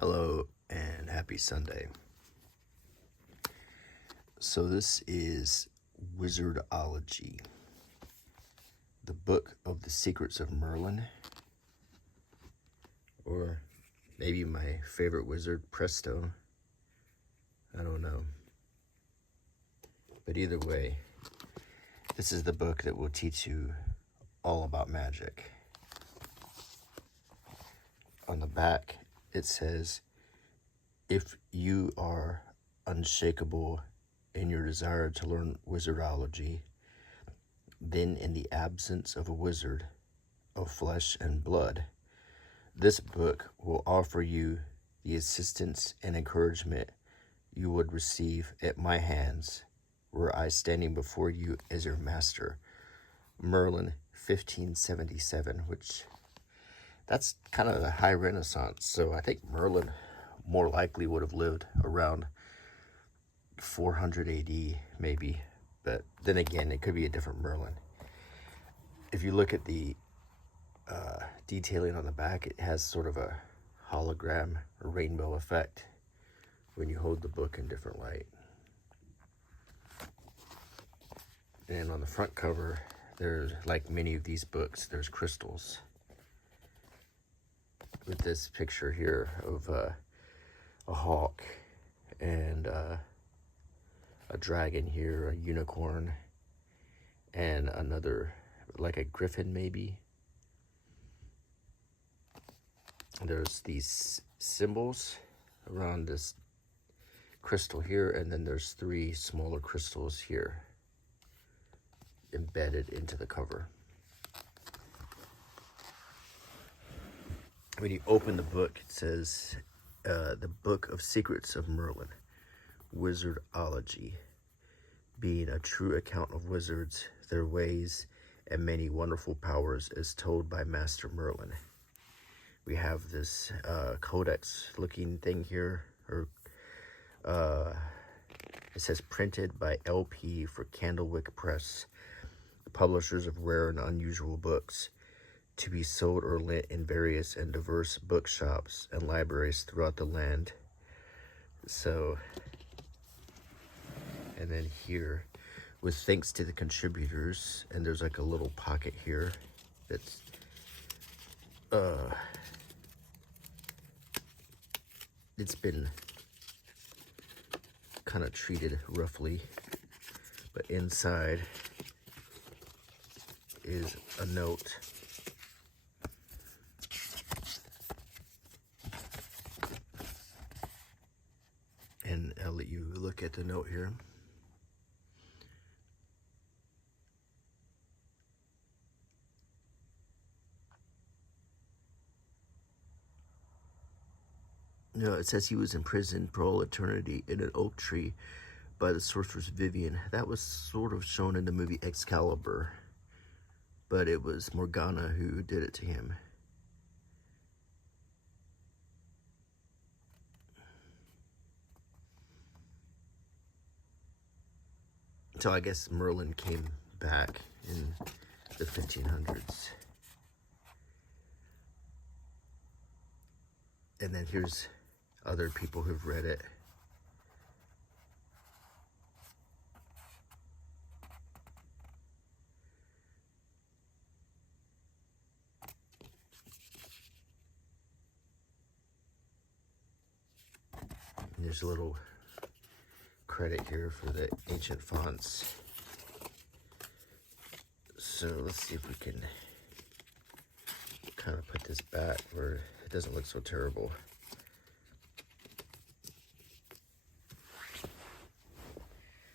Hello and happy Sunday. So this is Wizardology, the book of the Secrets of Merlin, or maybe my favorite wizard, Presto. I don't know. But either way, this is the book that will teach you all about magic. On the back, it says, if you are unshakable in your desire to learn wizardology, then in the absence of a wizard of flesh and blood, this book will offer you the assistance and encouragement you would receive at my hands, were I standing before you as your master. Merlin, 1577, which that's kind of a high Renaissance. So I think Merlin more likely would have lived around 400 AD, maybe. But then again, it could be a different Merlin. If you look at the detailing on the back, it has sort of a hologram or rainbow effect when you hold the book in different light. And on the front cover, there's, like many of these books, there's crystals. With this picture here of a hawk and a dragon here, a unicorn, and another, like a griffin maybe. There's these symbols around this crystal here, and then there's 3 smaller crystals here embedded into the cover. When you open the book, it says, the Book of Secrets of Merlin, Wizardology, being a true account of wizards, their ways, and many wonderful powers as told by Master Merlin. We have this codex looking thing here, or it says printed by LP for Candlewick Press, publishers of rare and unusual books, to be sold or lent in various and diverse bookshops and libraries throughout the land. So, and then here, with thanks to the contributors, and there's like a little pocket here that's it's been kind of treated roughly, but inside is a note. And I'll let you look at the note here. No, it says he was imprisoned for all eternity in an oak tree by the sorceress Vivian. That was sort of shown in the movie Excalibur, but it was Morgana who did it to him. So I guess Merlin came back in the 1500s. And then here's other people who've read it. And there's a little credit here for the ancient fonts. So let's see if we can kind of put this back where it doesn't look so terrible.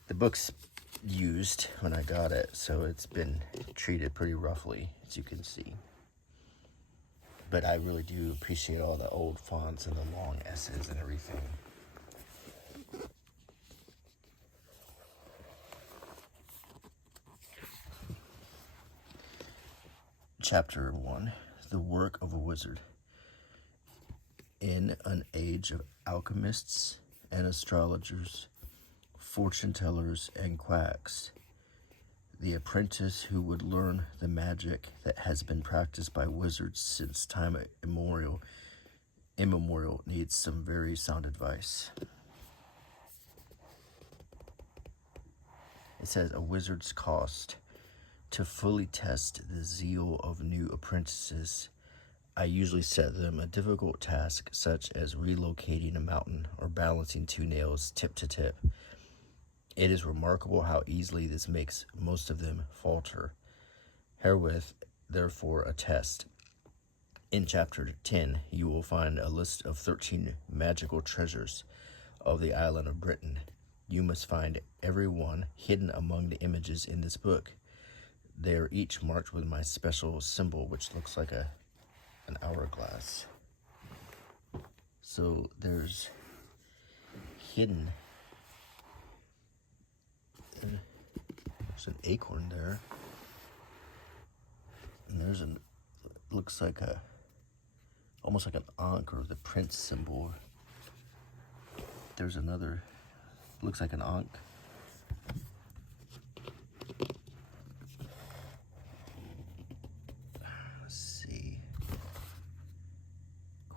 The book's used when I got it, so it's been treated pretty roughly, as you can see. But I really do appreciate all the old fonts and the long S's and everything. Chapter 1, The Work of a Wizard. In an age of alchemists and astrologers, fortune tellers and quacks, the apprentice who would learn the magic that has been practiced by wizards since time immemorial immemorial needs some very sound advice. It says, a wizard's cost. To fully test the zeal of new apprentices, I usually set them a difficult task such as relocating a mountain or balancing 2 nails tip to tip. It is remarkable how easily this makes most of them falter. Herewith, therefore, a test. In chapter 10, you will find a list of 13 magical treasures of the island of Britain. You must find every one hidden among the images in this book. They are each marked with my special symbol, which looks like an hourglass. So there's hidden. There's an acorn there. And there's looks like almost like an ankh or the prince symbol. There's another, looks like an ankh. Let's see.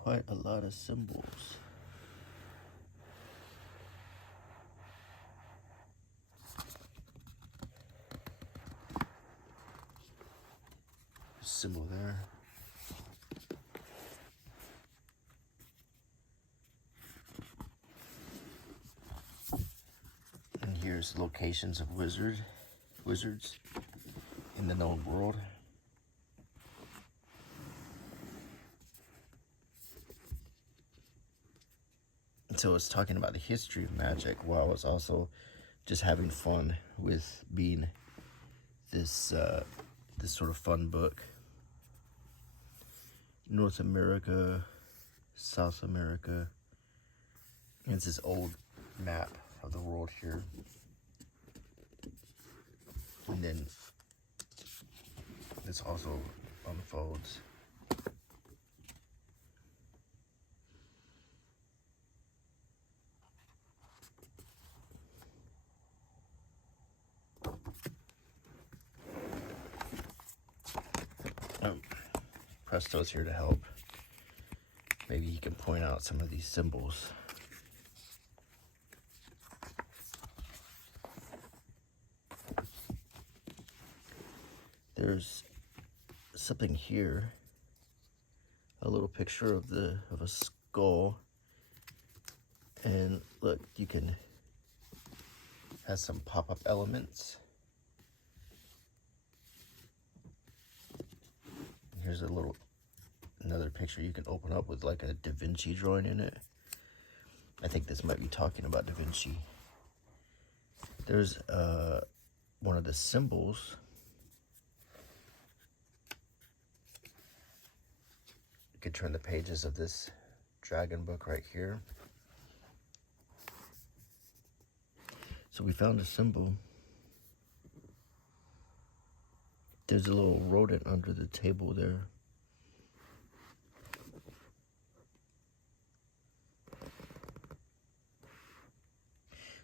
Quite a lot of symbols. Symbol there. And here's locations of wizards in the known world. And so it's talking about the history of magic while it's also just having fun with being this this sort of fun book. North America, South America. And it's this old map of the world here. And then this also unfolds. Presto's here to help. Maybe he can point out some of these symbols. There's something here. A little picture of a skull. And look, you can has some pop-up elements. Here's another picture you can open up with like a Da Vinci drawing in it. I think this might be talking about Da Vinci. There's one of the symbols. You could turn the pages of this dragon book right here. So we found a symbol. There's a little rodent under the table there.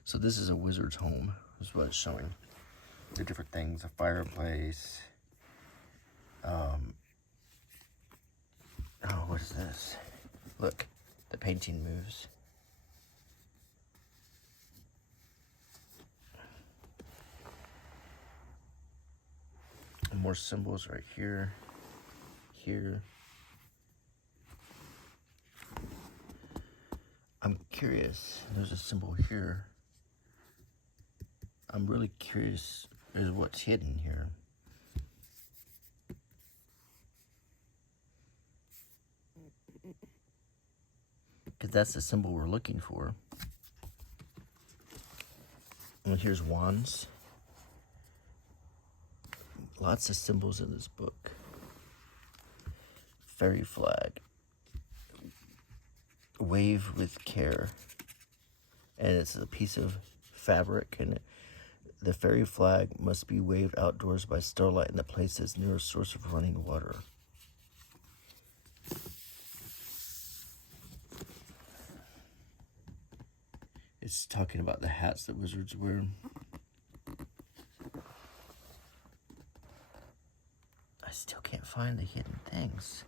So this is a wizard's home, is what it's showing. The different things, a fireplace. Oh, what is this? Look, the painting moves. More symbols right here, here. I'm curious, there's a symbol here. I'm really curious as what's hidden here. Because that's the symbol we're looking for. And here's wands. Lots of symbols in this book. Fairy flag. Wave with care. And it's a piece of fabric, and the fairy flag must be waved outdoors by starlight in the places near a source of running water. It's talking about the hats that wizards wear. I still can't find the hidden things.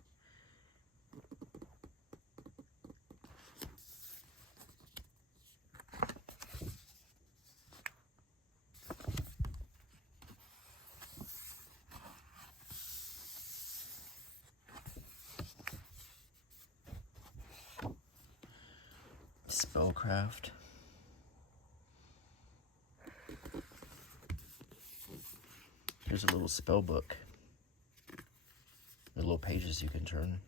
Spellcraft. Here's a little spell book. The little pages you can turn.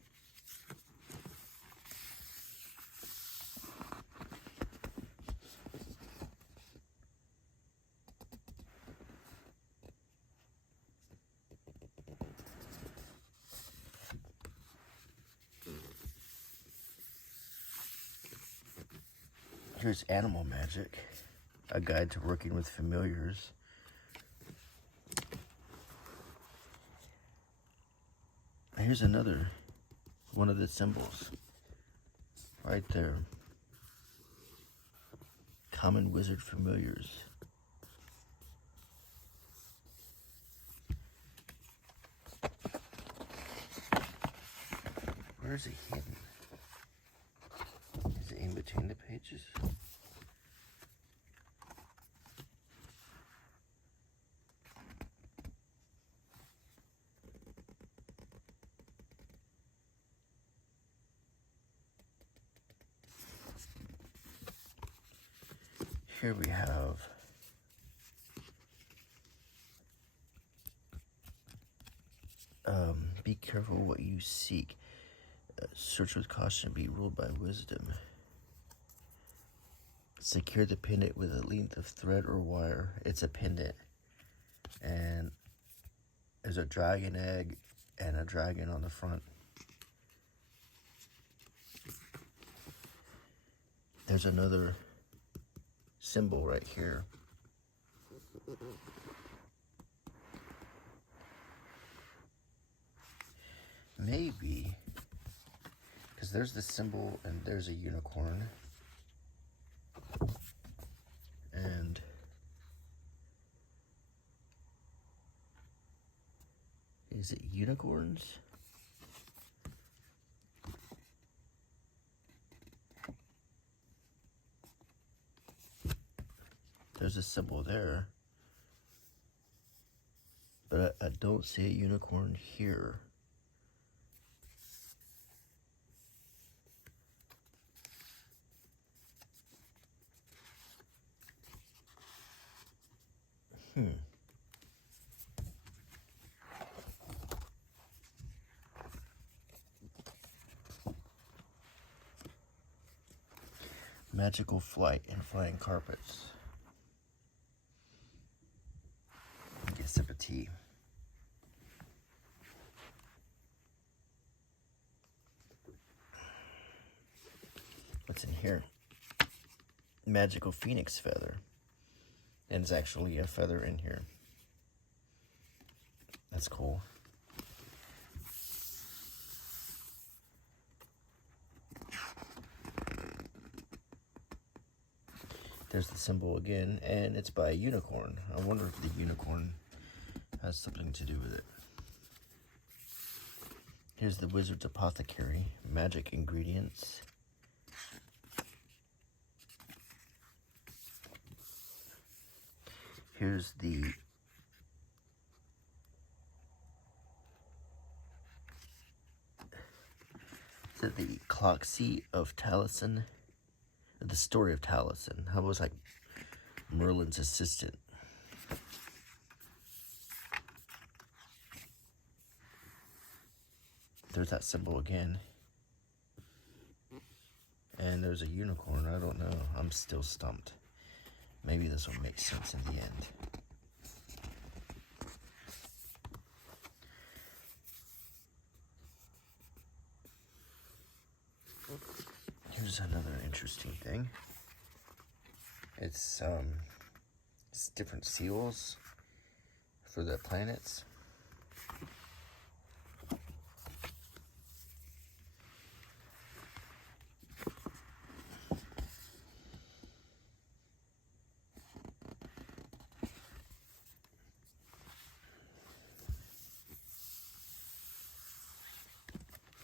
Here's Animal Magic, a guide to working with familiars. Here's another one of the symbols right there. Common wizard familiars. Where is it hidden? Is it in between the pages? Here we have be careful what you seek. Search with caution, be ruled by wisdom. Secure the pendant with a length of thread or wire. It's a pendant. And there's a dragon egg and a dragon on the front. There's another symbol right here. Maybe, because there's the symbol and there's a unicorn. And is it unicorns? There's a symbol there, but I don't see a unicorn here. Magical flight and flying carpets. Get a sip of tea. What's in here? Magical phoenix feather. And it's actually a feather in here. That's cool. There's the symbol again, and it's by a unicorn. I wonder if the unicorn has something to do with it. Here's the Wizard's Apothecary, magic ingredients. Here's the clock seat of Taliesin. The story of Taliesin. How was like Merlin's assistant? There's that symbol again. And there's a unicorn. I don't know. I'm still stumped. Maybe this will make sense in the end. Here's another interesting thing. It's different seals for the planets.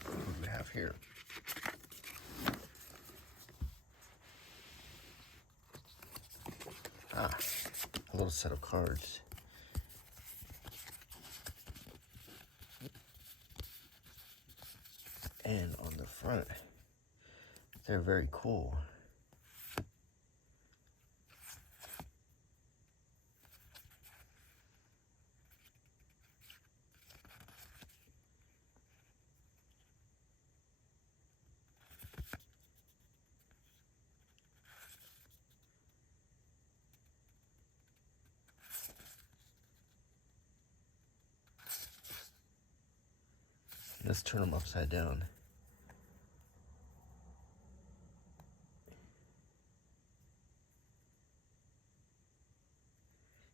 What do we have here? A little set of cards. And on the front, they're very cool. Let's turn them upside down.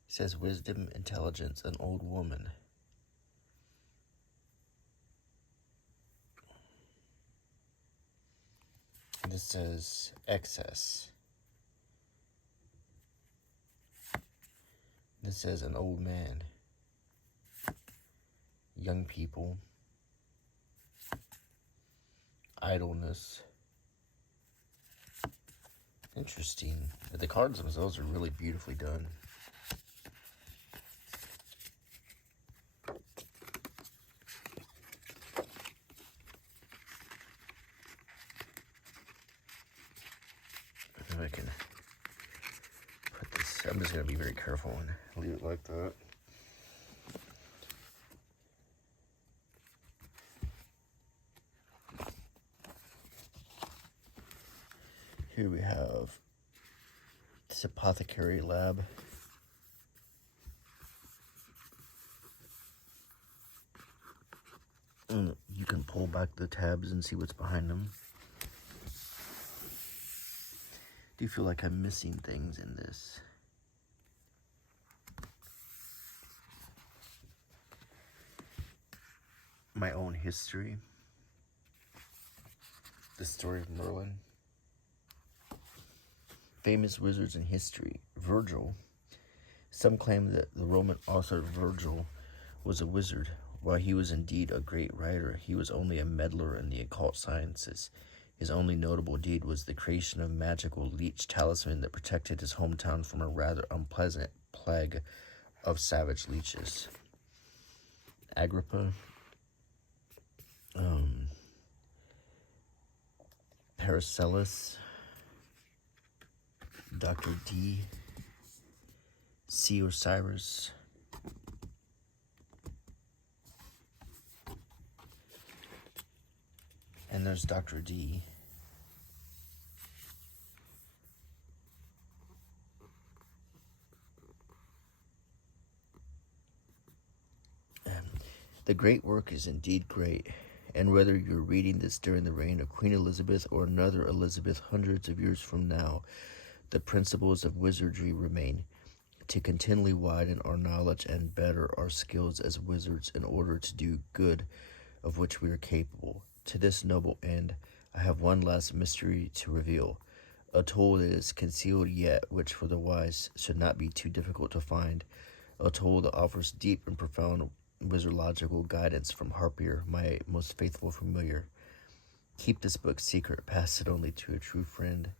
It says wisdom, intelligence, an old woman. This says excess. This says an old man. Young people. Idleness. Interesting. The cards themselves are really beautifully done. If I can put this, I'm just going to be very careful and leave it like that. Here we have this apothecary lab. And you can pull back the tabs and see what's behind them. Do you feel like I'm missing things in this? My own history. The story of Merlin. Famous wizards in history. Virgil. Some claim that the Roman author Virgil was a wizard. While he was indeed a great writer, he was only a meddler in the occult sciences. His only notable deed was the creation of a magical leech talisman that protected his hometown from a rather unpleasant plague of savage leeches. Agrippa. Paracelsus. Dr. D. C. Osiris. And there's Dr. D. The great work is indeed great, and whether you're reading this during the reign of Queen Elizabeth or another Elizabeth hundreds of years from now, the principles of wizardry remain: to continually widen our knowledge and better our skills as wizards in order to do good of which we are capable. To this noble end, I have one last mystery to reveal, a tool that is concealed yet which for the wise should not be too difficult to find, a tool that offers deep and profound wizardological guidance from Harpier, my most faithful familiar. Keep this book secret, pass it only to a true friend.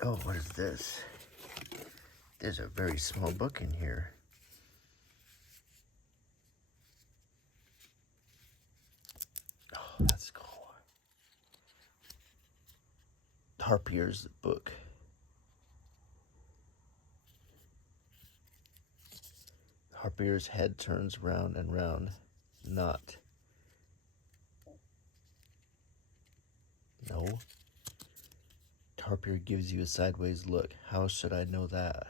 Oh, what is this? There's a very small book in here. Oh, that's cool. Harpier's book. Harpier's head turns round and round. Not. No. Harpier gives you a sideways look. How should I know that?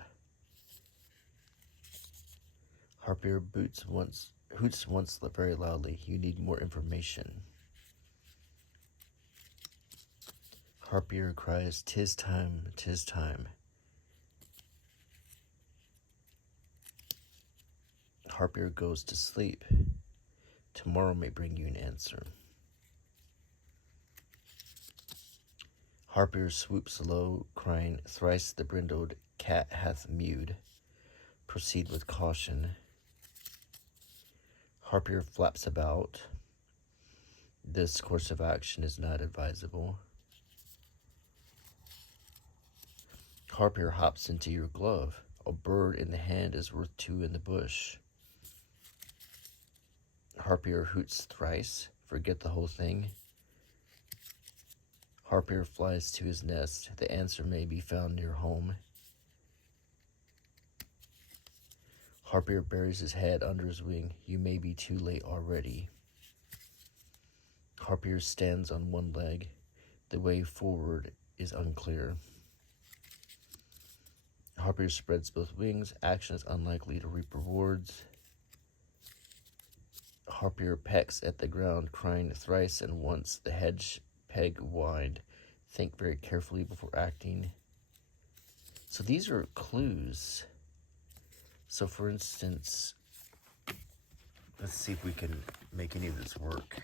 Harpier hoots once very loudly. You need more information. Harpier cries, "'Tis time, 'tis time." Harpier goes to sleep. Tomorrow may bring you an answer. Harpier swoops low, crying, "Thrice the brindled cat hath mewed. Proceed with caution." Harpier flaps about. This course of action is not advisable. Harpier hops into your glove. A bird in the hand is worth two in the bush. Harpier hoots thrice. Forget the whole thing. Harpier flies to his nest. The answer may be found near home. Harpier buries his head under his wing. You may be too late already. Harpier stands on one leg. The way forward is unclear. Harpier spreads both wings. Action is unlikely to reap rewards. Harpier pecks at the ground, crying thrice and once. The hedge peg wind. Think very carefully before acting. So these are clues. So for instance, let's see if we can make any of this work.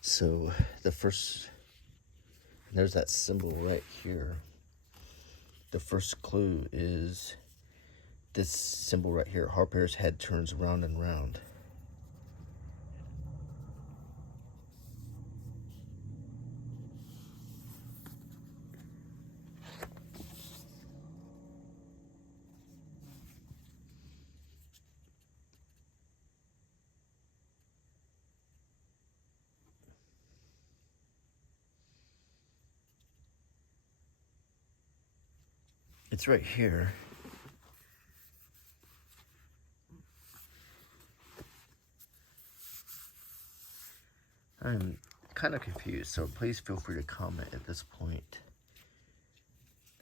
So the first, there's that symbol right here. The first clue is this symbol right here. Harpier's head turns round and round. It's right here. I'm kind of confused, so please feel free to comment at this point.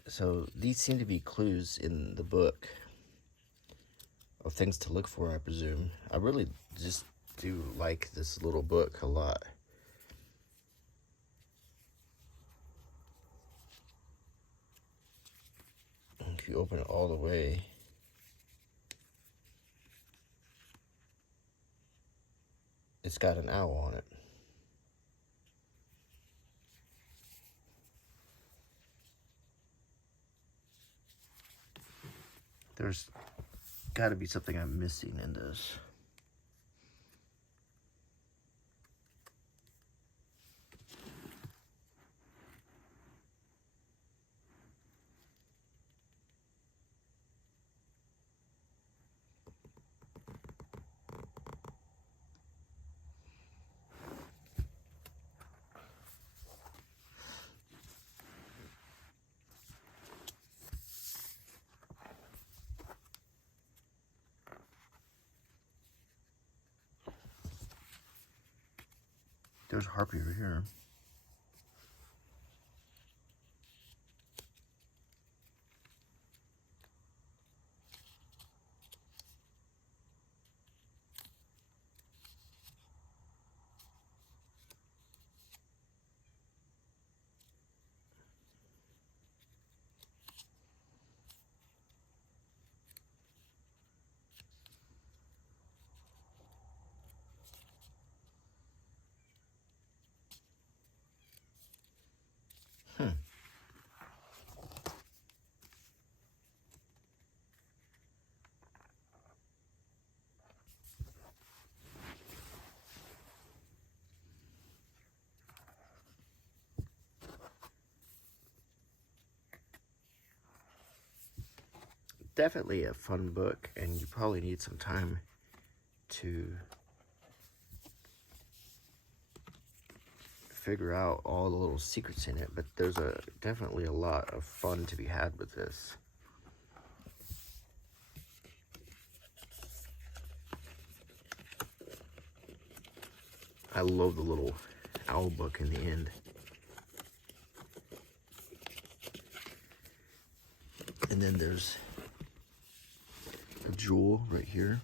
So these seem to be clues in the book of things to look for, I presume. I really just do like this little book a lot. If you open it all the way, it's got an owl on it. There's got to be something I'm missing in this. There's Harpy over here. Definitely a fun book, and you probably need some time to figure out all the little secrets in it, but there's definitely a lot of fun to be had with this. I love the little owl book in the end. And then there's a jewel right here.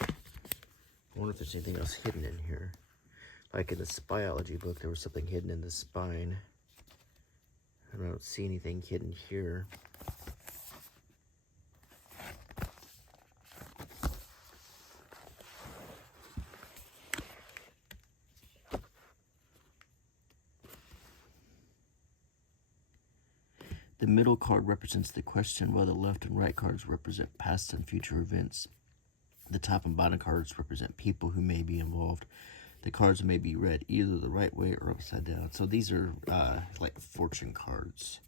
I wonder if there's anything else hidden in here. Like in the Spellcraft book, there was something hidden in the spine. And I don't see anything hidden here. The middle card represents the question, while the left and right cards represent past and future events. The top and bottom cards represent people who may be involved. The cards may be read either the right way or upside down. So these are like fortune cards.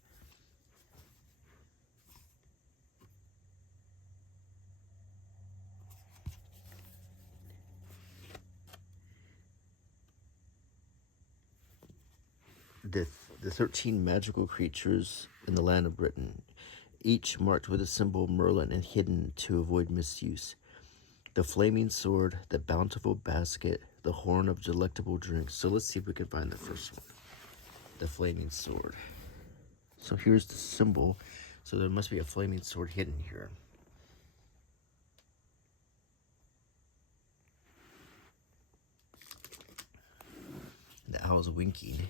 the 13 magical creatures in the land of Britain, each marked with a symbol of Merlin and hidden to avoid misuse. The flaming sword, the bountiful basket, the horn of delectable drinks. So let's see if we can find the first one. The flaming sword. So here's the symbol. So there must be a flaming sword hidden here. The owl's winking.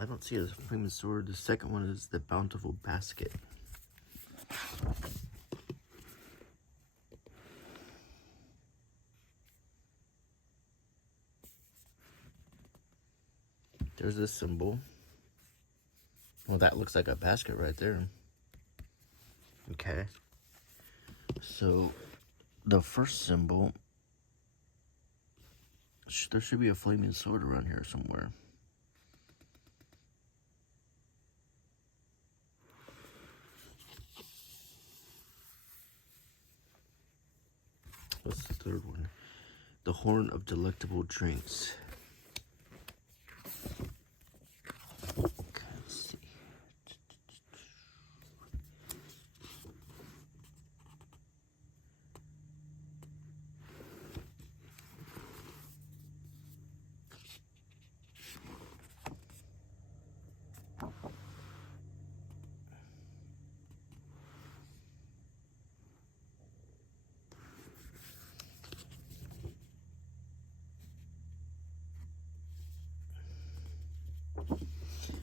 I don't see a flaming sword. The second one is the bountiful basket. There's this symbol. Well, that looks like a basket right there. Okay. So, the first symbol, there should be a flaming sword around here somewhere. What's the third one? The horn of delectable drinks. Okay, let's see.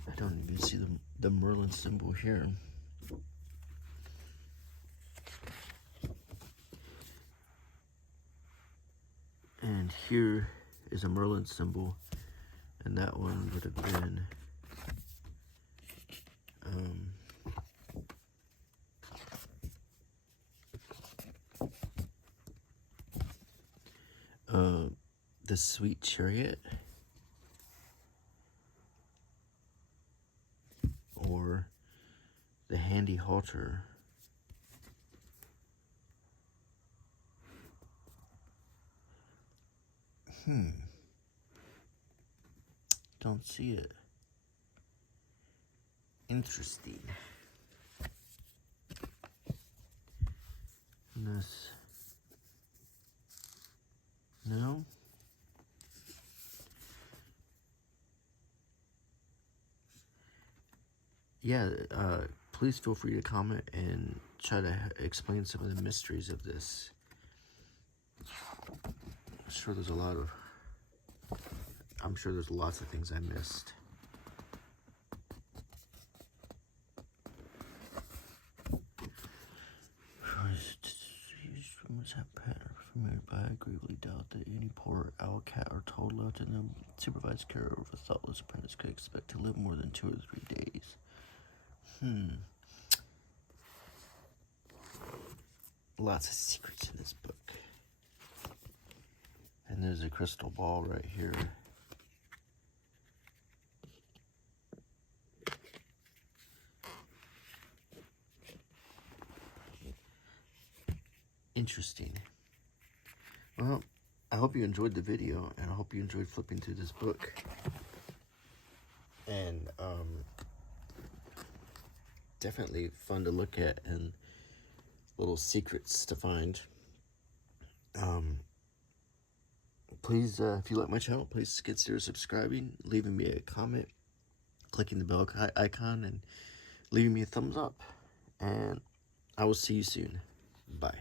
I don't even see the Merlin symbol here. And here is a Merlin symbol, and that one would have been the sweet chariot, or the handy halter. Don't see it. Interesting. This. No? Yeah, please feel free to comment and try to explain some of the mysteries of this. I'm sure there's lots of things I missed. But I gravely doubt that any poor owl, cat, or toad left in the supervised care of a thoughtless apprentice could expect to live more than 2 or 3 days. Lots of secrets in this book. And there's a crystal ball right here. Interesting. Well, I hope you enjoyed the video, and I hope you enjoyed flipping through this book. And definitely fun to look at and little secrets to find. Please, if you like my channel, please consider subscribing, leaving me a comment, clicking the bell icon, and leaving me a thumbs up. And I will see you soon. Bye.